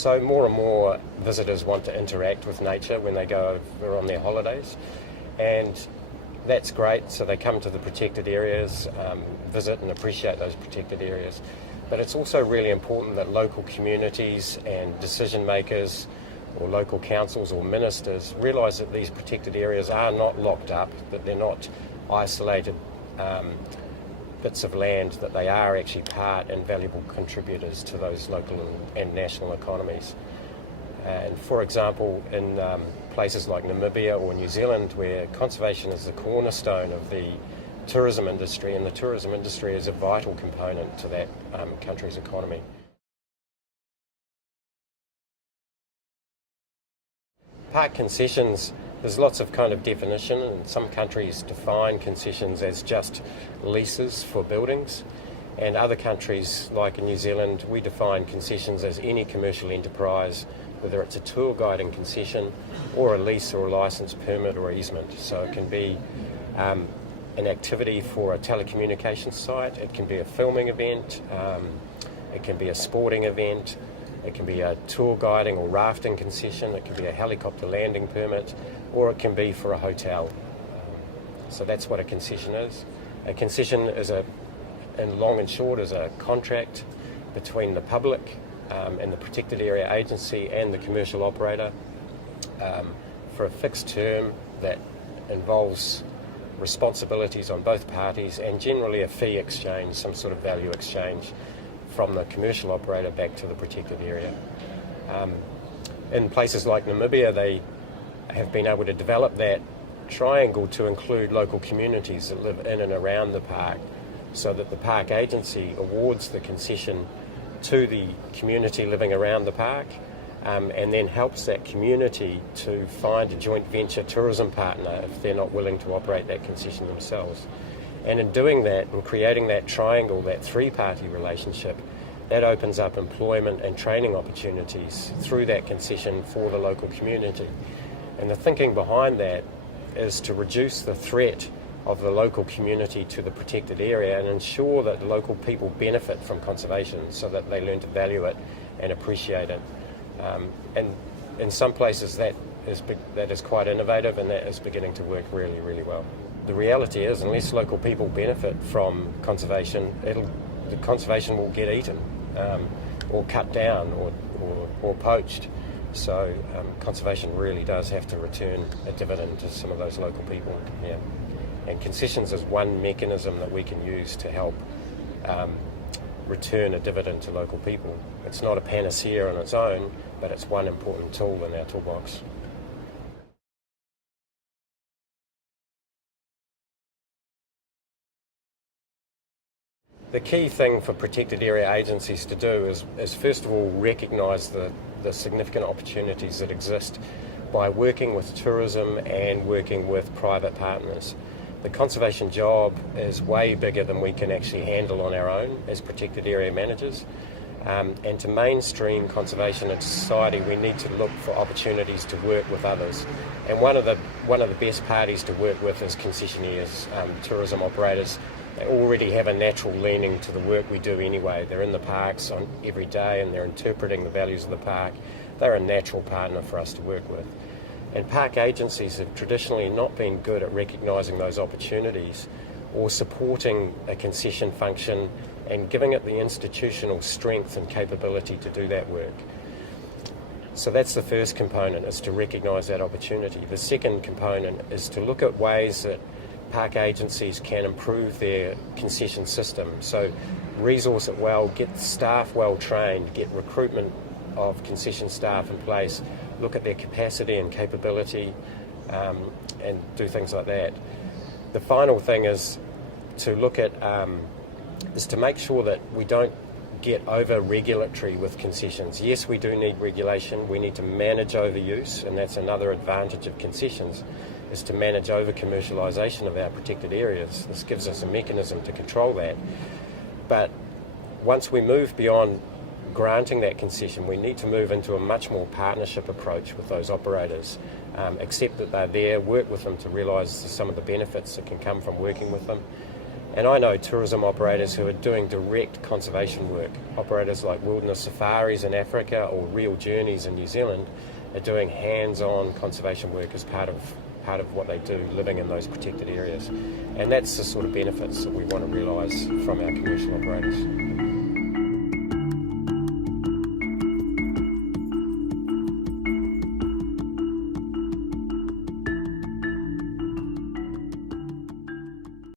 So more and more visitors want to interact with nature when they go over on their holidays, and that's great. So they come to the protected areas, visit and appreciate those protected areas. But it's also really important that local communities and decision makers or local councils or ministers realise that these protected areas are not locked up, that they're not isolated bits of land, that they are actually part and valuable contributors to those local and national economies. And for example, in places like Namibia or New Zealand, where conservation is the cornerstone of the tourism industry, and the tourism industry is a vital component to that country's economy. Park concessions, there's lots of kind of definition, and some countries define concessions as just leases for buildings, and other countries, like in New Zealand, we define concessions as any commercial enterprise, whether it's a tour guiding concession or a lease or a licence, permit or easement. So it can be an activity for a telecommunications site, it can be a filming event, it can be a sporting event, it can be a tour guiding or rafting concession, it can be a helicopter landing permit, or it can be for a hotel. So that's what a concession is. A concession is in long and short, is a contract between the public and the protected area agency and the commercial operator for a fixed term that involves responsibilities on both parties and generally a fee exchange, some sort of value exchange from the commercial operator back to the protected area. In places like Namibia, they have been able to develop that triangle to include local communities that live in and around the park, so that the park agency awards the concession to the community living around the park, and then helps that community to find a joint venture tourism partner if they're not willing to operate that concession themselves. And in doing that and creating that triangle, that three-party relationship, that opens up employment and training opportunities through that concession for the local community. And the thinking behind that is to reduce the threat of the local community to the protected area and ensure that the local people benefit from conservation so that they learn to value it and appreciate it. And in some places that is quite innovative, and that is beginning to work really, really well. The reality is, unless local people benefit from conservation, the conservation will get eaten or cut down or poached. So conservation really does have to return a dividend to some of those local people. Yeah. And concessions is one mechanism that we can use to help return a dividend to local people. It's not a panacea on its own, but it's one important tool in our toolbox. The key thing for protected area agencies to do is first of all recognise the significant opportunities that exist by working with tourism and working with private partners. The conservation job is way bigger than we can actually handle on our own as protected area managers. And to mainstream conservation in society, we need to look for opportunities to work with others. And one of the best parties to work with is concessionaires, tourism operators. They already have a natural leaning to the work we do anyway. They're in the parks on every day and they're interpreting the values of the park. They're a natural partner for us to work with. And park agencies have traditionally not been good at recognising those opportunities or supporting a concession function and giving it the institutional strength and capability to do that work. So that's the first component, is to recognise that opportunity. The second component is to look at ways that park agencies can improve their concession system. So resource it well, get staff well trained, get recruitment of concession staff in place, look at their capacity and capability, and do things like that. The final thing is to look at is to make sure that we don't get over-regulatory with concessions. Yes, we do need regulation. We need to manage overuse, and that's another advantage of concessions, is to manage over-commercialisation of our protected areas. This gives us a mechanism to control that. But once we move beyond granting that concession, we need to move into a much more partnership approach with those operators. Accept that they're there, work with them to realise some of the benefits that can come from working with them, And I know tourism operators who are doing direct conservation work, operators like Wilderness Safaris in Africa or Real Journeys in New Zealand are doing hands-on conservation work as part of what they do, living in those protected areas. And that's the sort of benefits that we want to realise from our commercial operators.